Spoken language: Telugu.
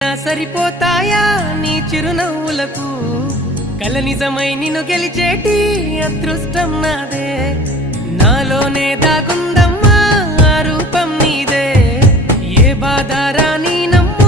సరిపోతాయా నీ చిరునవ్వులకు కల నిజమై నిన్ను గెలిచేటి అదృష్టం నాదే నాలోనే దాగుందమ్మా ఆ రూపం నీదే ఏ బాధ రాని నమ్ము